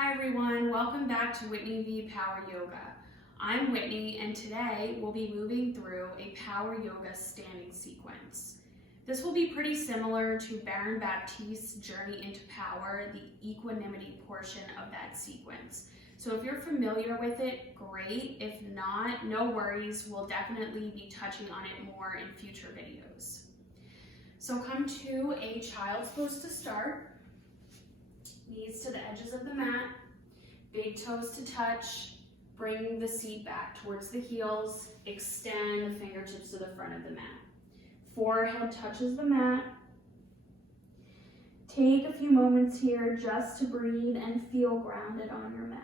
Hi everyone, welcome back to Whitney V Power Yoga. I'm Whitney and today we'll be moving through a Power Yoga standing sequence. This will be pretty similar to Baptiste's Journey into Power, the Equanimity portion of that sequence. So if you're familiar with it, great. If not, no worries. We'll definitely be touching on it more in future videos. So come to a child's pose to start. Knees to the edges of the mat, big toes to touch, bring the seat back towards the heels, extend the fingertips to the front of the mat. Forehead touches the mat. Take a few moments here just to breathe and feel grounded on your mat.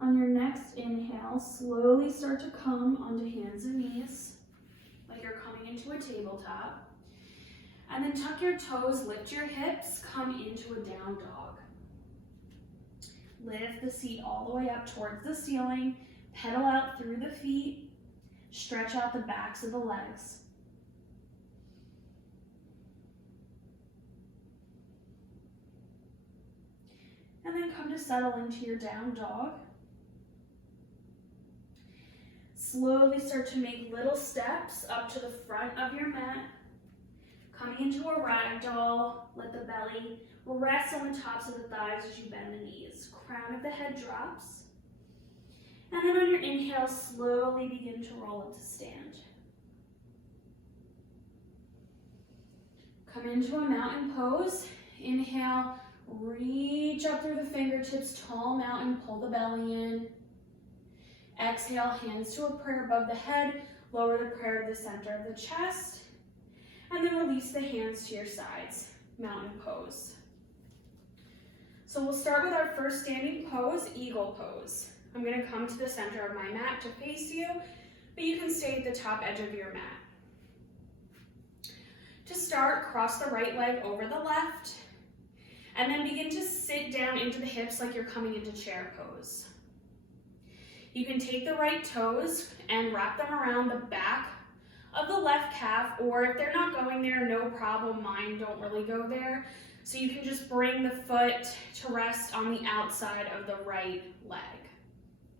On your next inhale, slowly start to come onto hands and knees, like you're coming into a tabletop. And then tuck your toes, lift your hips, come into a down dog. Lift the seat all the way up towards the ceiling, pedal out through the feet, stretch out the backs of the legs. And then come to settle into your down dog. Slowly start to make little steps up to the front of your mat. Coming into a ragdoll, let the belly rest on the tops of the thighs as you bend the knees. Crown of the head drops. And then on your inhale, slowly begin to roll into stand. Come into a mountain pose. Inhale, reach up through the fingertips, tall mountain, pull the belly in. Exhale, hands to a prayer above the head, lower the prayer to the center of the chest, and then release the hands to your sides, mountain pose. So we'll start with our first standing pose, eagle pose. I'm going to come to the center of my mat to face you, but you can stay at the top edge of your mat. To start, cross the right leg over the left, and then begin to sit down into the hips like you're coming into chair pose. You can take the right toes and wrap them around the back of the left calf, or if they're not going there, no problem, mine don't really go there. So you can just bring the foot to rest on the outside of the right leg.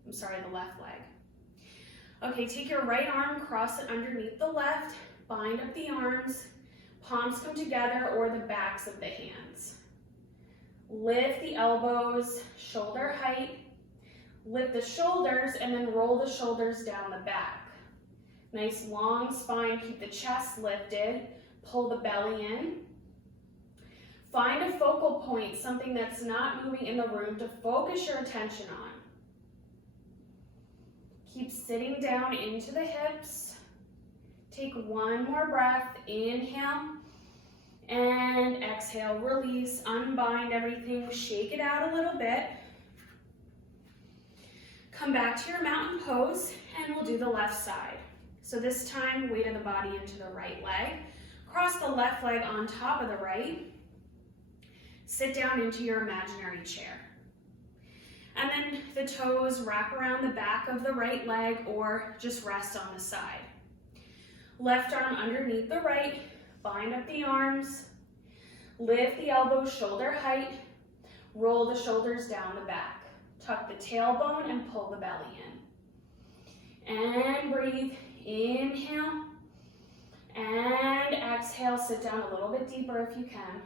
The left leg. Okay, take your right arm, cross it underneath the left, bind up the arms, palms come together or the backs of the hands. Lift the elbows, shoulder height. Lift the shoulders and then roll the shoulders down the back. Nice long spine, keep the chest lifted, pull the belly in. Find a focal point, something that's not moving in the room to focus your attention on. Keep sitting down into the hips. Take one more breath, inhale, and exhale, release, unbind everything, shake it out a little bit. Come back to your mountain pose and we'll do the left side. So this time, weight of the body into the right leg. Cross the left leg on top of the right. Sit down into your imaginary chair. And then the toes wrap around the back of the right leg or just rest on the side. Left arm underneath the right, bind up the arms, lift the elbows shoulder height, roll the shoulders down the back. Tuck the tailbone and pull the belly in. And breathe, inhale, and exhale, sit down a little bit deeper if you can.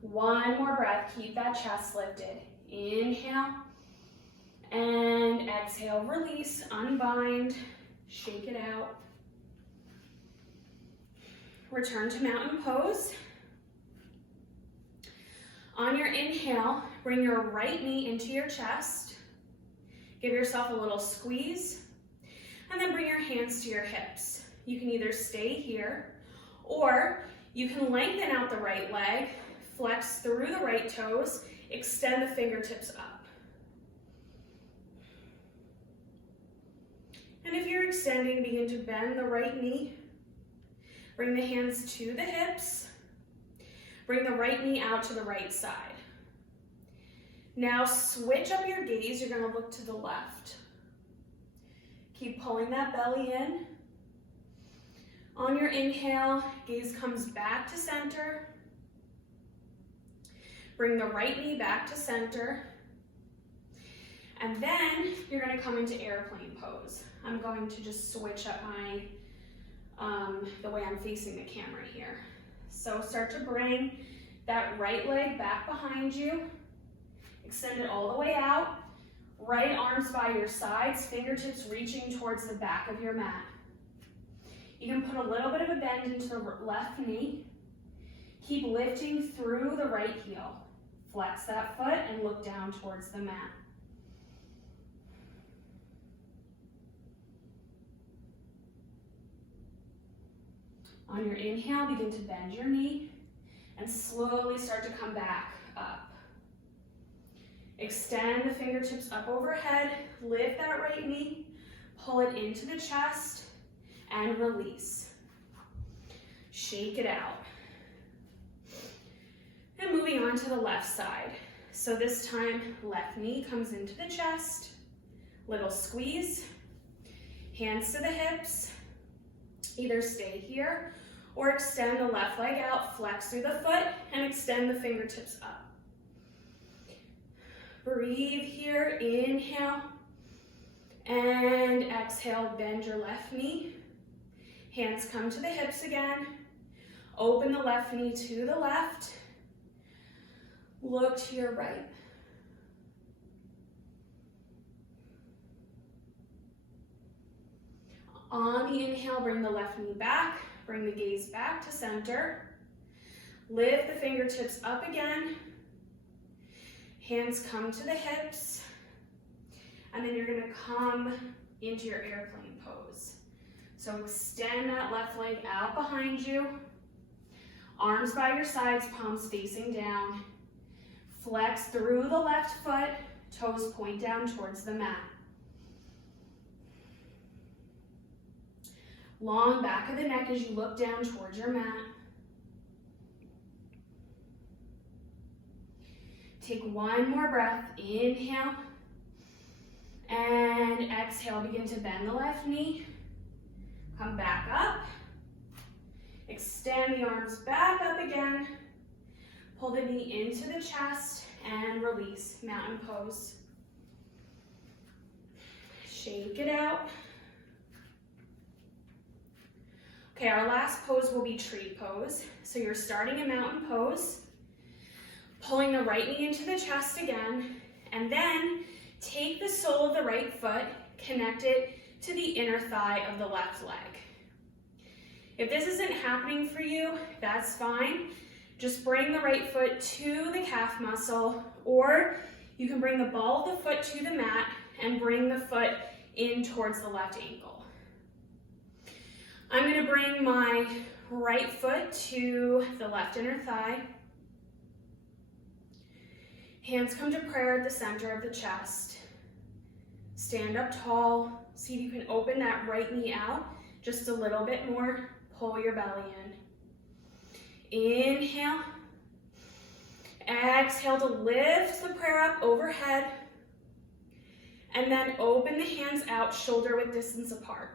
One more breath, keep that chest lifted. Inhale, and exhale, release, unbind, shake it out. Return to mountain pose. On your inhale, bring your right knee into your chest. Give yourself a little squeeze, and then bring your hands to your hips. You can either stay here, or you can lengthen out the right leg, flex through the right toes, extend the fingertips up. And if you're extending, begin to bend the right knee. Bring the hands to the hips. Bring the right knee out to the right side. Now switch up your gaze. You're going to look to the left. Keep pulling that belly in. On your inhale, gaze comes back to center. Bring the right knee back to center. And then you're going to come into airplane pose. I'm going to just switch up my, the way I'm facing the camera here. So start to bring that right leg back behind you. Extend it all the way out. Right arms by your sides, fingertips reaching towards the back of your mat. You can put a little bit of a bend into the left knee. Keep lifting through the right heel. Flex that foot and look down towards the mat. On your inhale, begin to bend your knee and slowly start to come back up. Extend the fingertips up overhead, lift that right knee, pull it into the chest, and release. Shake it out. And moving on to the left side. So this time, left knee comes into the chest, little squeeze, hands to the hips. Either stay here or extend the left leg out, flex through the foot, and extend the fingertips up. Breathe here, inhale, and exhale, bend your left knee. Hands come to the hips again. Open the left knee to the left. Look to your right. On the inhale, bring the left knee back. Bring the gaze back to center. Lift the fingertips up again. Hands come to the hips. And then you're going to come into your airplane pose. So extend that left leg out behind you. Arms by your sides, palms facing down. Flex through the left foot. Toes point down towards the mat. Long back of the neck as you look down towards your mat. Take one more breath. Inhale. And exhale. Begin to bend the left knee. Come back up. Extend the arms back up again. Pull the knee into the chest and release. Mountain pose. Shake it out. Okay, our last pose will be tree pose. So you're starting a mountain pose, pulling the right knee into the chest again, and then take the sole of the right foot, connect it to the inner thigh of the left leg. If this isn't happening for you, that's fine. Just bring the right foot to the calf muscle, or you can bring the ball of the foot to the mat and bring the foot in towards the left ankle. I'm going to bring my right foot to the left inner thigh. Hands come to prayer at the center of the chest. Stand up tall. See if you can open that right knee out just a little bit more. Pull your belly in. Inhale. Exhale to lift the prayer up overhead. And then open the hands out, shoulder width distance apart.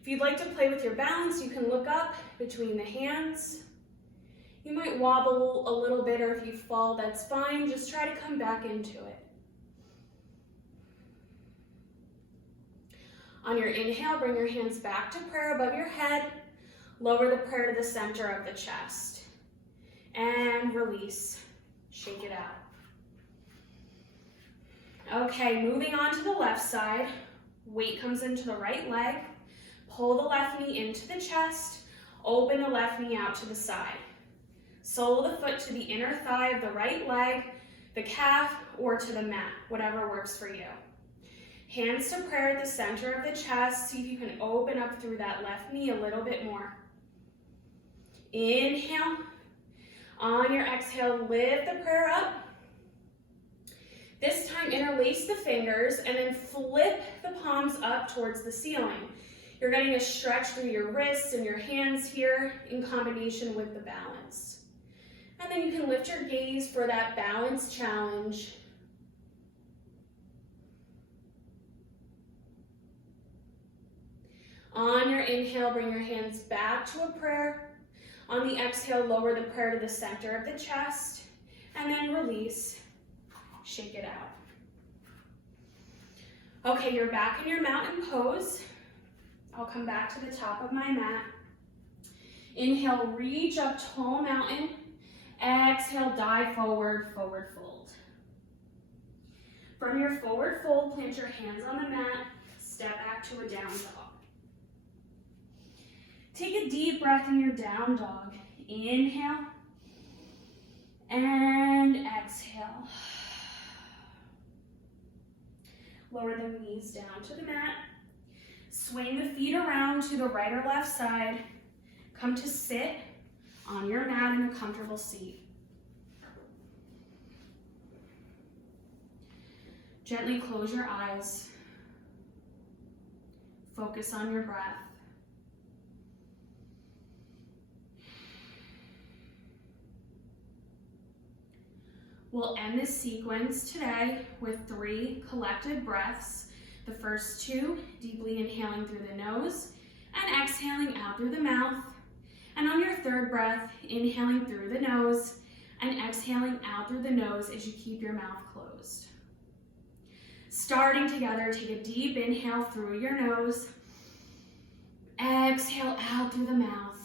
If you'd like to play with your balance, you can look up between the hands. You might wobble a little bit, or if you fall, that's fine. Just try to come back into it. On your inhale, bring your hands back to prayer above your head. Lower the prayer to the center of the chest. And release. Shake it out. Okay, moving on to the left side. Weight comes into the right leg. Pull the left knee into the chest. Open the left knee out to the side. Sole of the foot to the inner thigh of the right leg, the calf, or to the mat, whatever works for you. Hands to prayer at the center of the chest. See if you can open up through that left knee a little bit more. Inhale. On your exhale, lift the prayer up. This time, interlace the fingers and then flip the palms up towards the ceiling. You're getting a stretch through your wrists and your hands here in combination with the balance. And then you can lift your gaze for that balance challenge. On your inhale, bring your hands back to a prayer. On the exhale, lower the prayer to the center of the chest, and then release, shake it out. Okay, you're back in your mountain pose. I'll come back to the top of my mat. Inhale, reach up, tall mountain. Exhale, dive forward, forward fold. From your forward fold, plant your hands on the mat, step back to a down dog. Take a deep breath in your down dog. Inhale and exhale. Lower the knees down to the mat. Swing the feet around to the right or left side. Come to sit on your mat in a comfortable seat. Gently close your eyes. Focus on your breath. We'll end this sequence today with 3 collected breaths. The first 2, deeply inhaling through the nose and exhaling out through the mouth. And on your 3rd breath, inhaling through the nose and exhaling out through the nose as you keep your mouth closed. Starting together, take a deep inhale through your nose. Exhale out through the mouth.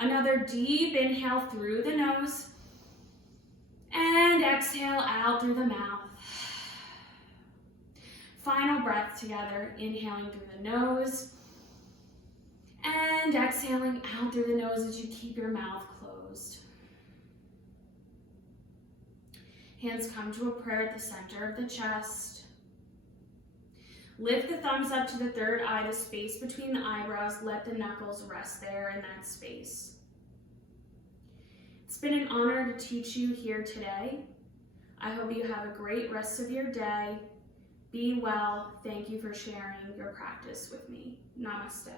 Another deep inhale through the nose. And exhale out through the mouth. Final breath together, inhaling through the nose and exhaling out through the nose as you keep your mouth closed. Hands come to a prayer at the center of the chest. Lift the thumbs up to the 3rd eye, the space between the eyebrows. Let the knuckles rest there in that space. It's been an honor to teach you here today. I hope you have a great rest of your day. Be well. Thank you for sharing your practice with me. Namaste.